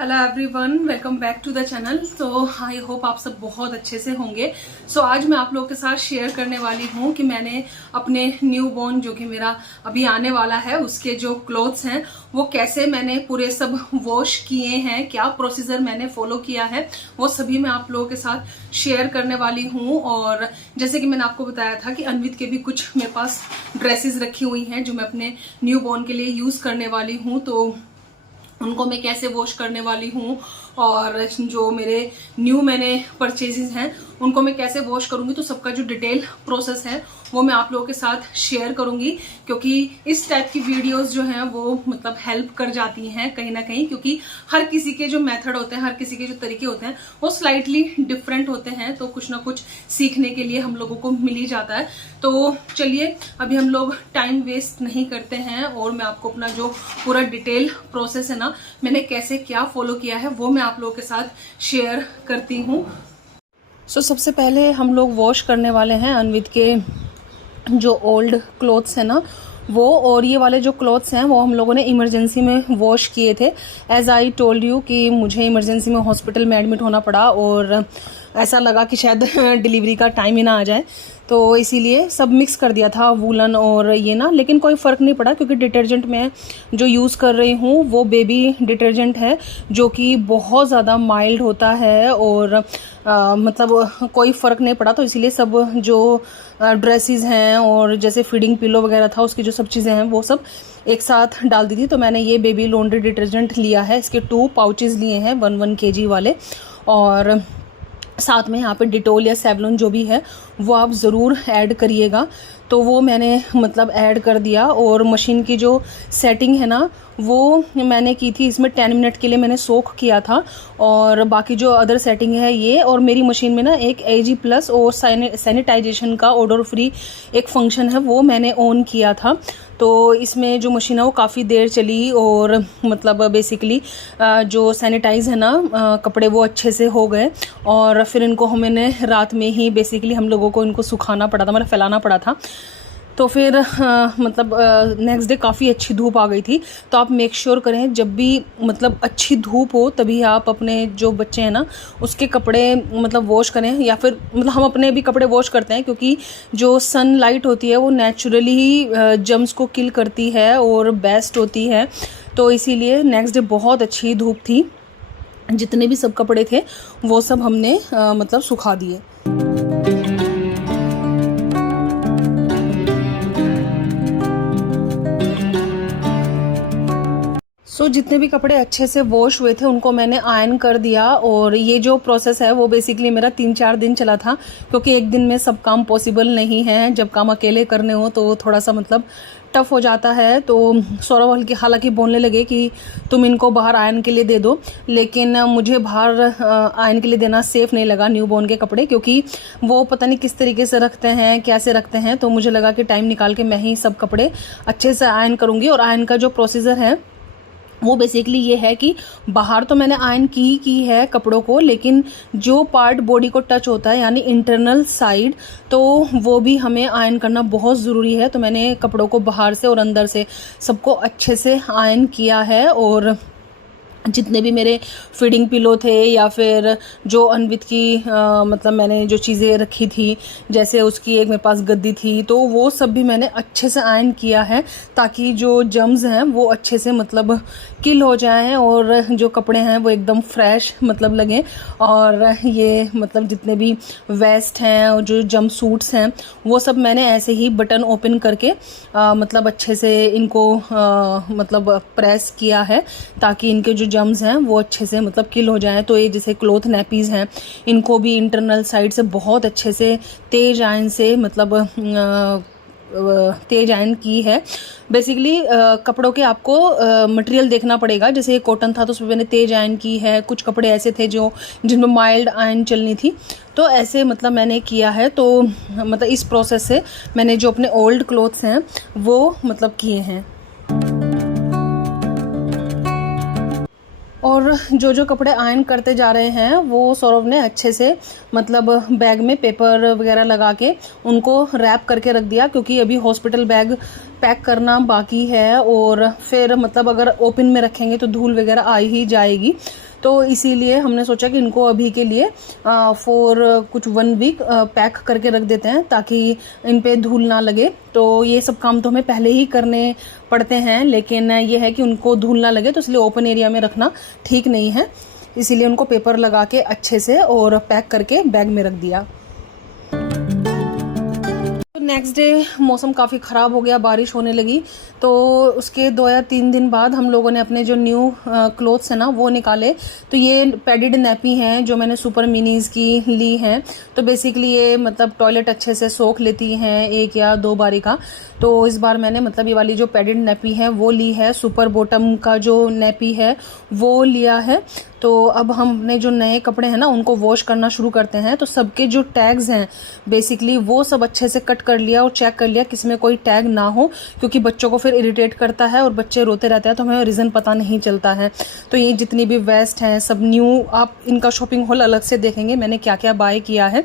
Hello everyone, welcome back to the channel. तो I hope आप सब बहुत अच्छे से होंगे। सो आज मैं आप लोगों के साथ शेयर करने वाली हूँ कि मैंने अपने न्यू बॉर्न जो कि मेरा अभी आने वाला है उसके जो क्लोथ्स हैं वो कैसे मैंने पूरे सब वॉश किए हैं, क्या प्रोसीजर मैंने फॉलो किया है, वो सभी मैं आप लोगों के साथ शेयर करने वाली हूँ। और जैसे कि मैंने आपको बताया था कि अन्वित के भी कुछ मेरे पास ड्रेसेस रखी हुई हैं जो मैं अपने न्यू बॉर्न के लिए यूज करने वाली हूँ, तो उनको मैं कैसे वॉश करने वाली हूँ और जो मेरे मैंने परचेजेस हैं उनको मैं कैसे वॉश करूंगी, तो सबका जो डिटेल प्रोसेस है वो मैं आप लोगों के साथ शेयर करूंगी। क्योंकि इस टाइप की वीडियोस जो हैं वो मतलब हेल्प कर जाती हैं कहीं ना कहीं, क्योंकि हर किसी के जो मेथड होते हैं, हर किसी के जो तरीके होते हैं वो स्लाइटली डिफरेंट होते हैं, तो कुछ ना कुछ सीखने के लिए हम लोगों को मिल ही जाता है। तो चलिए अभी हम लोग टाइम वेस्ट नहीं करते हैं और मैं आपको अपना जो पूरा डिटेल प्रोसेस है ना, मैंने कैसे क्या फॉलो किया है वो मैं आप लोगों के साथ शेयर करती हूँ। सो सबसे पहले हम लोग वॉश करने वाले हैं अन्वित के जो ओल्ड क्लोथ्स है ना वो, और ये वाले जो क्लोथ्स हैं वो हम लोगों ने इमरजेंसी में वॉश किए थे। एज आई टोल्ड यू कि मुझे इमरजेंसी में हॉस्पिटल में एडमिट होना पड़ा और ऐसा लगा कि शायद डिलीवरी का टाइम ही ना आ जाए, तो इसीलिए सब मिक्स कर दिया था वूलन और ये ना, लेकिन कोई फ़र्क नहीं पड़ा क्योंकि डिटर्जेंट मैं जो यूज़ कर रही हूँ वो बेबी डिटर्जेंट है जो कि बहुत ज़्यादा माइल्ड होता है और मतलब कोई फ़र्क नहीं पड़ा। तो इसीलिए सब जो ड्रेसेस हैं और जैसे फीडिंग पिलो वगैरह था उसकी जो सब चीज़ें हैं वो सब एक साथ डाल दी थी। तो मैंने ये बेबी लॉन्ड्री डिटर्जेंट लिया है, इसके 2 पाउचेस लिए हैं 1 kg वाले, और साथ में यहाँ पे डिटोल या सेवलॉन जो भी है वो आप ज़रूर ऐड करिएगा। तो वो मैंने मतलब ऐड कर दिया। और मशीन की जो सेटिंग है ना वो मैंने की थी, इसमें 10 मिनट के लिए मैंने सोख किया था, और बाकी जो अदर सेटिंग है ये। और मेरी मशीन में ना एक AG+ और सैनिटाइजेशन का ओडोर फ्री एक फंक्शन है वो मैंने ऑन किया था। तो इसमें जो मशीन है वो काफ़ी देर चली और मतलब बेसिकली जो सैनिटाइज है ना कपड़े वो अच्छे से हो गए। और फिर इनको मैंने रात में ही बेसिकली हम लोगों को इनको सुखाना पड़ा था, मतलब फैलाना पड़ा था। तो फिर मतलब नेक्स्ट डे काफ़ी अच्छी धूप आ गई थी। तो आप मेक श्योर करें जब भी मतलब अच्छी धूप हो तभी आप अपने जो बच्चे हैं ना उसके कपड़े मतलब वॉश करें, या फिर मतलब हम अपने भी कपड़े वॉश करते हैं क्योंकि जो सनलाइट होती है वो नेचुरली ही जर्म्स को किल करती है और बेस्ट होती है। तो इसीलिए नेक्स्ट डे बहुत अच्छी धूप थी, जितने भी सब कपड़े थे वो सब हमने मतलब सुखा दिए। सो जितने भी कपड़े अच्छे से वॉश हुए थे उनको मैंने आयरन कर दिया। और ये जो प्रोसेस है वो बेसिकली मेरा 3-4 दिन चला था, क्योंकि एक दिन में सब काम पॉसिबल नहीं है। जब काम अकेले करने हो तो थोड़ा सा मतलब टफ हो जाता है। तो सौरभ हालांकि बोलने लगे कि तुम इनको बाहर आयरन के लिए दे दो, लेकिन मुझे बाहर आयरन के लिए देना सेफ़ नहीं लगा न्यू बॉर्न के कपड़े, क्योंकि वो पता नहीं किस तरीके से रखते हैं, कैसे रखते हैं। तो मुझे लगा कि टाइम निकाल के मैं ही सब कपड़े अच्छे से आयरन करूँगी। और आयरन का जो प्रोसीजर है वो बेसिकली ये है कि बाहर तो मैंने आयरन की है कपड़ों को, लेकिन जो पार्ट बॉडी को टच होता है यानी इंटरनल साइड, तो वो भी हमें आयरन करना बहुत ज़रूरी है। तो मैंने कपड़ों को बाहर से और अंदर से सबको अच्छे से आयरन किया है। और जितने भी मेरे फीडिंग पिलो थे या फिर जो अन्वित की मतलब मैंने जो चीज़ें रखी थी, जैसे उसकी एक मेरे पास गद्दी थी, तो वो सब भी मैंने अच्छे से आयरन किया है ताकि जो जर्म्स हैं वो अच्छे से मतलब किल हो जाएं और जो कपड़े हैं वो एकदम फ्रेश मतलब लगें। और ये मतलब जितने भी वेस्ट हैं और जो जंप सूट्स हैं वो सब मैंने ऐसे ही बटन ओपन करके मतलब अच्छे से इनको मतलब प्रेस किया है ताकि इनके जो जर्म्स हैं वो अच्छे से मतलब किल हो जाएं। तो ये जैसे क्लॉथ नैपीज़ हैं इनको भी इंटरनल साइड से बहुत अच्छे से तेज आयरन से मतलब तेज आयरन की है। बेसिकली कपड़ों के आपको मटेरियल देखना पड़ेगा। जैसे ये कॉटन था तो उसमें मैंने तेज आयरन की है, कुछ कपड़े ऐसे थे जो जिनमें माइल्ड आयरन चलनी थी, तो ऐसे मतलब मैंने किया है। तो मतलब इस प्रोसेस से मैंने जो अपने ओल्ड क्लोथ्स हैं वो मतलब किए हैं। और और जो जो कपड़े आयरन करते जा रहे हैं वो सौरभ ने अच्छे से मतलब बैग में पेपर वगैरह लगा के उनको रैप करके रख दिया, क्योंकि अभी हॉस्पिटल बैग पैक करना बाकी है और फिर मतलब अगर ओपन में रखेंगे तो धूल वगैरह आ ही जाएगी। तो इसीलिए हमने सोचा कि इनको अभी के लिए फॉर कुछ 1 वीक पैक करके रख देते हैं ताकि इन पे धूल ना लगे। तो ये सब काम तो हमें पहले ही करने पड़ते हैं, लेकिन ये है कि उनको धूल ना लगे तो इसलिए ओपन एरिया में रखना ठीक नहीं है, इसीलिए उनको पेपर लगा के अच्छे से और पैक करके बैग में रख दिया। नेक्स्ट डे मौसम काफ़ी ख़राब हो गया, बारिश होने लगी। तो उसके 2 या 3 दिन बाद हम लोगों ने अपने जो न्यू क्लोथ्स हैं ना वो निकाले। तो ये पैडेड नैपी हैं जो मैंने सुपर मिनीज की ली हैं। तो बेसिकली ये मतलब टॉयलेट अच्छे से सोख लेती हैं 1 या 2 बारी का। तो इस बार मैंने मतलब ये वाली जो पैडेड नैपी है वो ली है। सुपर बॉटम का जो नैपी है वो लिया है। तो अब हमने जो नए कपड़े हैं ना उनको वॉश करना शुरू करते हैं। तो सबके जो टैग्स हैं बेसिकली वो सब अच्छे से कट कर लिया और चेक कर लिया किसी में कोई टैग ना हो, क्योंकि बच्चों को फिर इरिटेट करता है और बच्चे रोते रहते हैं तो हमें रीज़न पता नहीं चलता है। तो ये जितनी भी वेस्ट हैं सब न्यू, आप इनका शॉपिंग हॉल अलग से देखेंगे मैंने क्या क्या बाय किया है।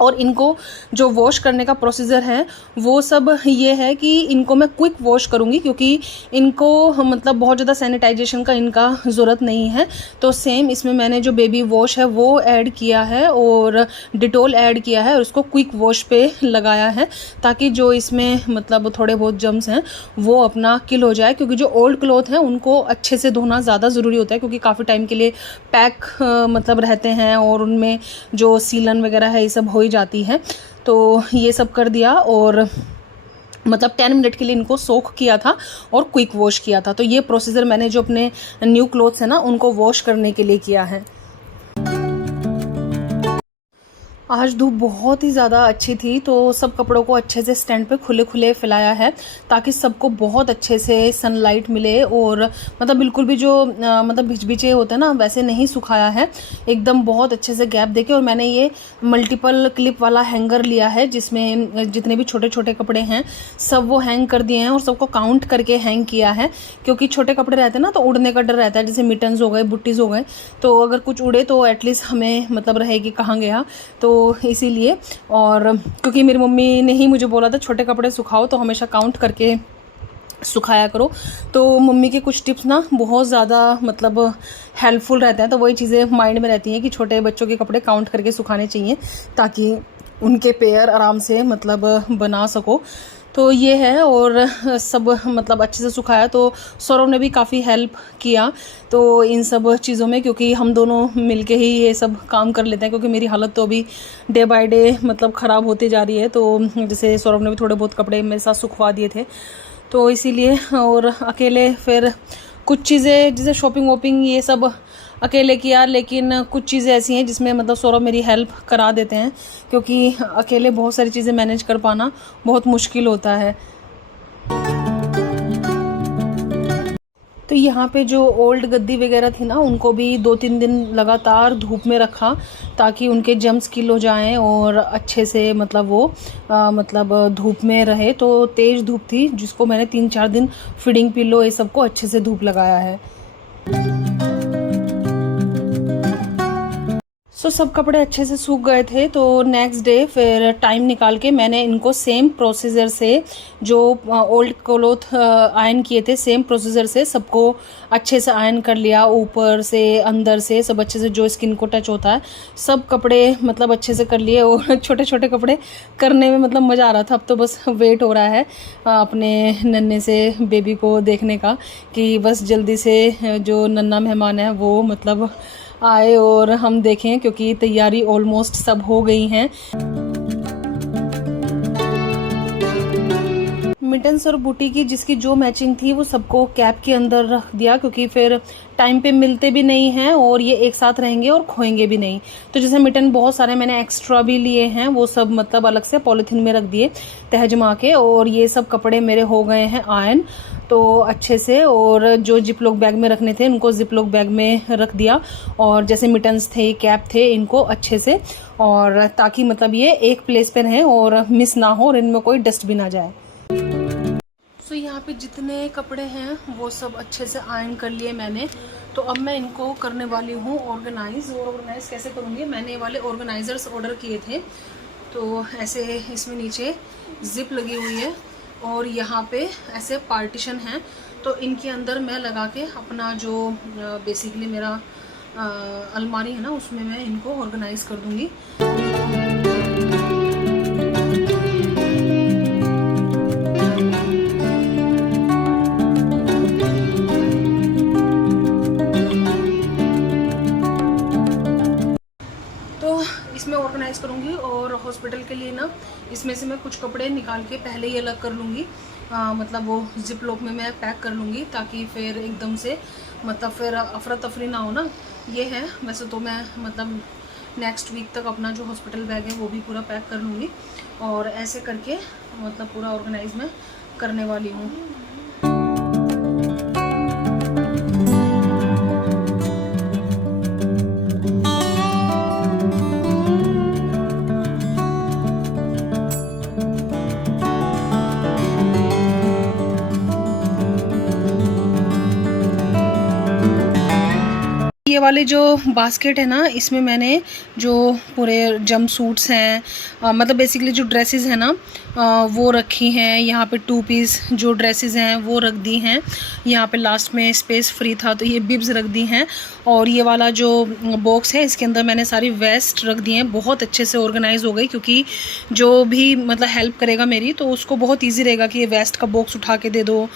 और इनको जो वॉश करने का प्रोसीजर है वो सब ये है कि इनको मैं क्विक वॉश करूँगी, क्योंकि इनको मतलब बहुत ज़्यादा सैनिटाइजेशन का इनका ज़रूरत नहीं है। तो सेम इसमें मैंने जो बेबी वॉश है वो ऐड किया है और डिटोल ऐड किया है और उसको क्विक वॉश पे लगाया है ताकि जो इसमें मतलब थोड़े बहुत जम्स हैं वो अपना किल हो जाए। क्योंकि जो ओल्ड क्लॉथ हैं उनको अच्छे से धोना ज़्यादा ज़रूरी होता है, क्योंकि काफ़ी टाइम के लिए पैक मतलब रहते हैं और उनमें जो सीलन वगैरह है ये सब हो जाती है। तो ये सब कर दिया और मतलब 10 मिनट के लिए इनको सोख किया था और क्विक वॉश किया था। तो ये प्रोसीजर मैंने जो अपने न्यू क्लोथ्स है ना उनको वॉश करने के लिए किया है। आज धूप बहुत ही ज़्यादा अच्छी थी तो सब कपड़ों को अच्छे से स्टैंड पे खुले खुले फैलाया है ताकि सबको बहुत अच्छे से सनलाइट मिले और मतलब बिल्कुल भी जो मतलब भिजभिजे होते हैं ना वैसे नहीं सुखाया है, एकदम बहुत अच्छे से गैप देके। और मैंने ये मल्टीपल क्लिप वाला हैंगर लिया है जिसमें जितने भी छोटे छोटे कपड़े हैं सब वो हैंग कर दिए हैं और सबको काउंट करके हैंग किया है, क्योंकि छोटे कपड़े रहते हैं ना तो उड़ने का डर रहता है, जैसे मिटन्स हो गए, बुट्टीज़ हो गए। तो अगर कुछ उड़े तो एटलीस्ट हमें मतलब रहे कि कहाँ गया, तो इसीलिए। और क्योंकि मेरी मम्मी ने ही मुझे बोला था छोटे कपड़े सुखाओ तो हमेशा काउंट करके सुखाया करो। तो मम्मी के कुछ टिप्स ना बहुत ज़्यादा मतलब हेल्पफुल रहते हैं, तो वही चीज़ें माइंड में रहती हैं कि छोटे बच्चों के कपड़े काउंट करके सुखाने चाहिए ताकि उनके पैर आराम से मतलब बना सको। तो ये है और सब मतलब अच्छे से सुखाया। तो सौरभ ने भी काफ़ी हेल्प किया तो इन सब चीज़ों में, क्योंकि हम दोनों मिलके ही ये सब काम कर लेते हैं, क्योंकि मेरी हालत तो अभी डे बाय डे मतलब ख़राब होती जा रही है। तो जैसे सौरभ ने भी थोड़े बहुत कपड़े मेरे साथ सुखवा दिए थे तो इसीलिए। और अकेले फिर कुछ चीज़ें जैसे शॉपिंग वॉपिंग ये सब अकेले किया, लेकिन कुछ चीज़ें ऐसी हैं जिसमें मतलब सौरभ मेरी हेल्प करा देते हैं, क्योंकि अकेले बहुत सारी चीज़ें मैनेज कर पाना बहुत मुश्किल होता है। तो यहाँ पे जो ओल्ड गद्दी वगैरह थी ना उनको भी 2-3 दिन लगातार धूप में रखा ताकि उनके जम्स किल हो जाएं और अच्छे से मतलब वो मतलब धूप में रहे। तो तेज़ धूप थी जिसको मैंने 3-4 दिन फीडिंग पिलो ये सबको अच्छे से धूप लगाया है। तो सब कपड़े अच्छे से सूख गए थे। तो नेक्स्ट डे फिर टाइम निकाल के मैंने इनको सेम प्रोसीजर से जो ओल्ड क्लॉथ आयरन किए थे सेम प्रोसीजर से सबको अच्छे से आयरन कर लिया, ऊपर से अंदर से सब अच्छे से जो स्किन को टच होता है सब कपड़े मतलब अच्छे से कर लिए। और छोटे छोटे कपड़े करने में मतलब मज़ा आ रहा था। अब तो बस वेट हो रहा है अपने नन्हे से बेबी को देखने का कि बस जल्दी से जो नन्हा मेहमान है वो मतलब आए और हम देखें, क्योंकि तैयारी ऑलमोस्ट सब हो गई हैं। मिटन्स और बूटी की जिसकी जो मैचिंग थी वो सबको कैप के अंदर रख दिया, क्योंकि फिर टाइम पे मिलते भी नहीं हैं और ये एक साथ रहेंगे और खोएंगे भी नहीं। तो जैसे मिटन बहुत सारे मैंने एक्स्ट्रा भी लिए हैं वो सब मतलब अलग से पॉलीथीन में रख दिए तह जमा के। और ये सब कपड़े मेरे हो गए हैं आयरन तो अच्छे से। और जो जिपलॉक बैग में रखने थे उनको जिपलॉक बैग में रख दिया। और जैसे मिटन्स थे, कैप थे, इनको अच्छे से, और ताकि मतलब ये एक प्लेस पे रहें और मिस ना हो और इनमें कोई डस्ट भी ना जाए। तो तो यहाँ पे जितने कपड़े हैं वो सब अच्छे से आयरन कर लिए मैंने। तो अब मैं इनको करने वाली हूँ ऑर्गेनाइज़। और ऑर्गेनाइज़ कैसे करूँगी, मैंने ये वाले ऑर्गेनाइज़र्स ऑर्डर किए थे। तो ऐसे इसमें नीचे जिप लगी हुई है और यहाँ पे ऐसे पार्टीशन हैं। तो इनके अंदर मैं लगा के अपना जो बेसिकली मेरा अलमारी है ना, उसमें मैं इनको ऑर्गेनाइज़ कर दूँगी। इसमें ऑर्गेनाइज़ करूँगी और हॉस्पिटल के लिए ना इसमें से मैं कुछ कपड़े निकाल के पहले ही अलग कर लूँगी। मतलब वो जिप लॉक में मैं पैक कर लूँगी ताकि फिर एकदम से मतलब फिर अफरा तफरी ना हो ना। ये है वैसे तो मैं मतलब नेक्स्ट वीक तक अपना जो हॉस्पिटल बैग है वो भी पूरा पैक कर लूँगी और ऐसे करके मतलब पूरा ऑर्गेनाइज़ मैं करने वाली हूँ। ये वाले जो बास्केट है ना, इसमें मैंने जो पूरे जंप सूट्स हैं मतलब बेसिकली जो ड्रेसेस हैं ना वो रखी हैं। यहाँ पे 2 पीस जो ड्रेसेस हैं वो रख दी हैं। यहाँ पे लास्ट में स्पेस फ्री था तो ये बिब्स रख दी हैं। और ये वाला जो बॉक्स है इसके अंदर मैंने सारी वेस्ट रख दी हैं। बहुत अच्छे से ऑर्गेनाइज हो गई क्योंकि जो भी मतलब हेल्प करेगा मेरी तो उसको बहुत ईजी रहेगा कि ये वेस्ट का बॉक्स उठा के दे दो,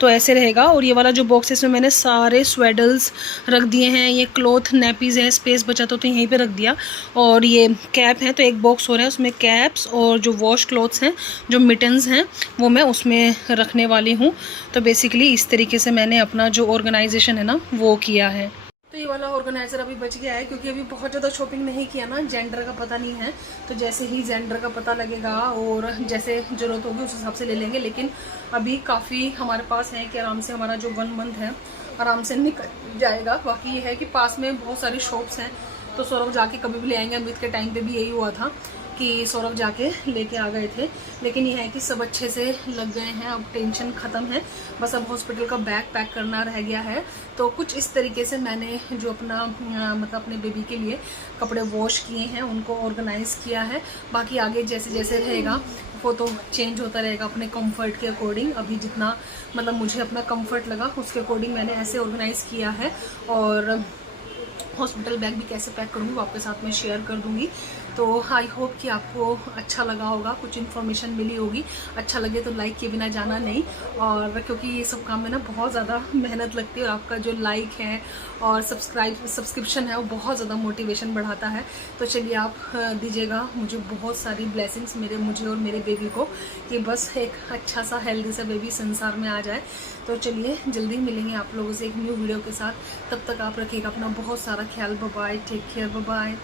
तो ऐसे रहेगा। और ये वाला जो बॉक्स है इसमें मैंने सारे स्वेडल्स रख दिए हैं। ये क्लॉथ नैपीज़ हैं, स्पेस बचा तो यहीं पे रख दिया। और ये कैप है तो एक बॉक्स हो रहा है उसमें कैप्स और जो वॉश क्लॉथ्स हैं, जो मिटन्स हैं वो मैं उसमें रखने वाली हूँ। तो बेसिकली इस तरीके से मैंने अपना जो ऑर्गेनाइजेशन है ना वो किया है। तो ये वाला ऑर्गेनाइज़र अभी बच गया है क्योंकि अभी बहुत ज़्यादा शॉपिंग नहीं किया ना, जेंडर का पता नहीं है। तो जैसे ही जेंडर का पता लगेगा और जैसे ज़रूरत होगी उस हिसाब से ले लेंगे। लेकिन अभी काफ़ी हमारे पास है कि आराम से हमारा जो 1 मंथ है आराम से निकल जाएगा। बाकी ये है कि पास में बहुत सारी शॉप्स हैं तो सौरभ जाके कभी भी ले आएंगे। अमित के टाइम पे भी यही हुआ था कि सौरभ जाके लेके आ गए थे। लेकिन ये है कि सब अच्छे से लग गए हैं, अब टेंशन ख़त्म है। बस अब हॉस्पिटल का बैग पैक करना रह गया है। तो कुछ इस तरीके से मैंने जो अपना मतलब अपने बेबी के लिए कपड़े वॉश किए हैं उनको ऑर्गेनाइज़ किया है। बाकी आगे जैसे जैसे रहेगा वो तो चेंज होता रहेगा अपने कंफर्ट के अकॉर्डिंग। अभी जितना मतलब मुझे अपना कंफर्ट लगा उसके अकॉर्डिंग मैंने ऐसे ऑर्गेनाइज़ किया है। और हॉस्पिटल बैग भी कैसे पैक करूँगी वो आपके साथ में शेयर कर दूँगी। तो आई होप कि आपको अच्छा लगा होगा, कुछ इन्फॉर्मेशन मिली होगी। अच्छा लगे तो लाइक किए बिना जाना नहीं। और क्योंकि ये सब काम में ना बहुत ज़्यादा मेहनत लगती है और आपका जो लाइक है और सब्सक्रिप्शन है वो बहुत ज़्यादा मोटिवेशन बढ़ाता है। तो चलिए आप दीजिएगा मुझे बहुत सारी ब्लेसिंग्स मुझे और मेरे बेबी को कि बस एक अच्छा सा हेल्दी सा बेबी संसार में आ जाए। तो चलिए जल्दी मिलेंगे आप लोगों से एक न्यू वीडियो के साथ। तब तक आप रखिएगा अपना बहुत सारा ख्याल। Bye bye, take care, bye bye.